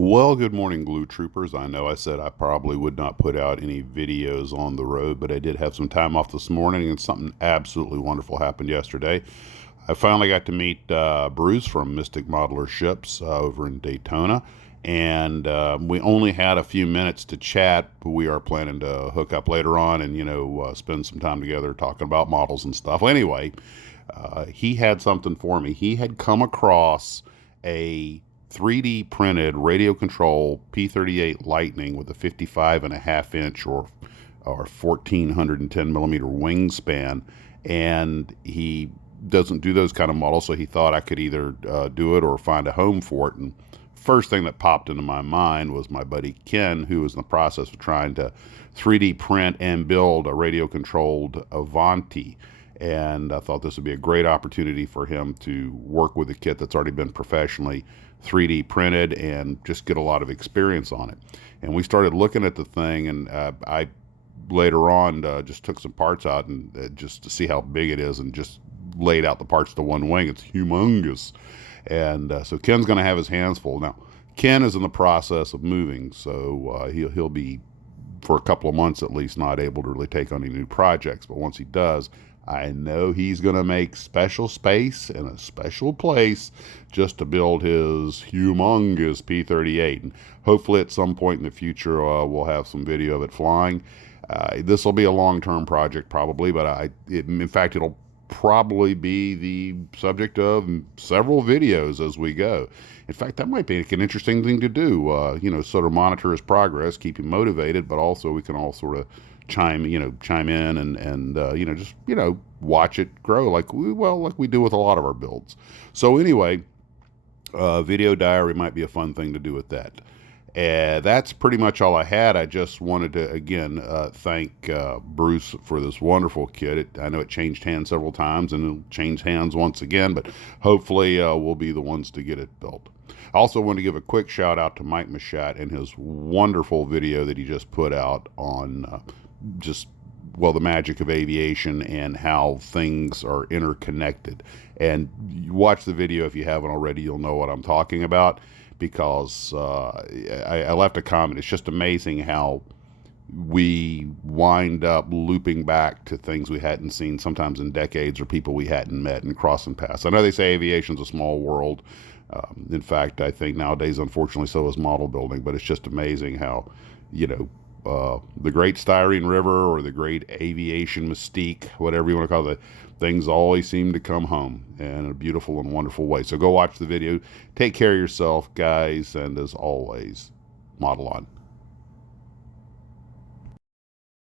Well, good morning, Glue Troopers. I know I said I probably would not put out any videos on the road, but I did have some time off this morning, and something absolutely wonderful happened yesterday. I finally got to meet Bruce from Mystic Modeler Ships over in Daytona, and we only had a few minutes to chat. But we are planning to hook up later on and, spend some time together talking about models and stuff. Well, anyway, he had something for me. He had come across a 3D printed radio control P38 Lightning with a 55.5 inch or 1410 millimeter wingspan, and he doesn't do those kind of models, so he thought I could either do it or find a home for it. And first thing that popped into my mind was my buddy Ken, who was in the process of trying to 3D print and build a radio controlled Avanti. And I thought this would be a great opportunity for him to work with a kit that's already been professionally 3D printed and just get a lot of experience on it. And we started looking at the thing, and I later on just took some parts out and just to see how big it is, and just laid out the parts to one wing. It's humongous. And so Ken's going to have his hands full. Now, Ken is in the process of moving, so he'll be, for a couple of months at least, not able to really take on any new projects. But once he does, I know he's going to make special space and a special place just to build his humongous P38. And hopefully at some point in the future, we'll have some video of it flying. This will be a long-term project probably, but in fact, it'll probably be the subject of several videos as we go. In fact, that might be an interesting thing to do, sort of monitor his progress, keep him motivated, but also we can all sort of chime in and just watch it grow like we do with a lot of our builds. So anyway, video diary might be a fun thing to do with that. That's pretty much all I had. I just wanted to again thank Bruce for this wonderful kit. I know it changed hands several times and it'll change hands once again, but hopefully we'll be the ones to get it built. I also want to give a quick shout out to Mike Machat and his wonderful video that he just put out on the magic of aviation and how things are interconnected. And you watch the video if you haven't already, you'll know what I'm talking about, because I left a comment. It's just amazing how we wind up looping back to things we hadn't seen sometimes in decades, or people we hadn't met, and crossing paths. I know they say aviation's a small world. In fact, I think nowadays, unfortunately, so is model building, but it's just amazing how, the Great Styrene River or the Great Aviation Mystique, whatever you want to call it, things always seem to come home in a beautiful and wonderful way. So go watch the video. Take care of yourself, guys, and as always, model on.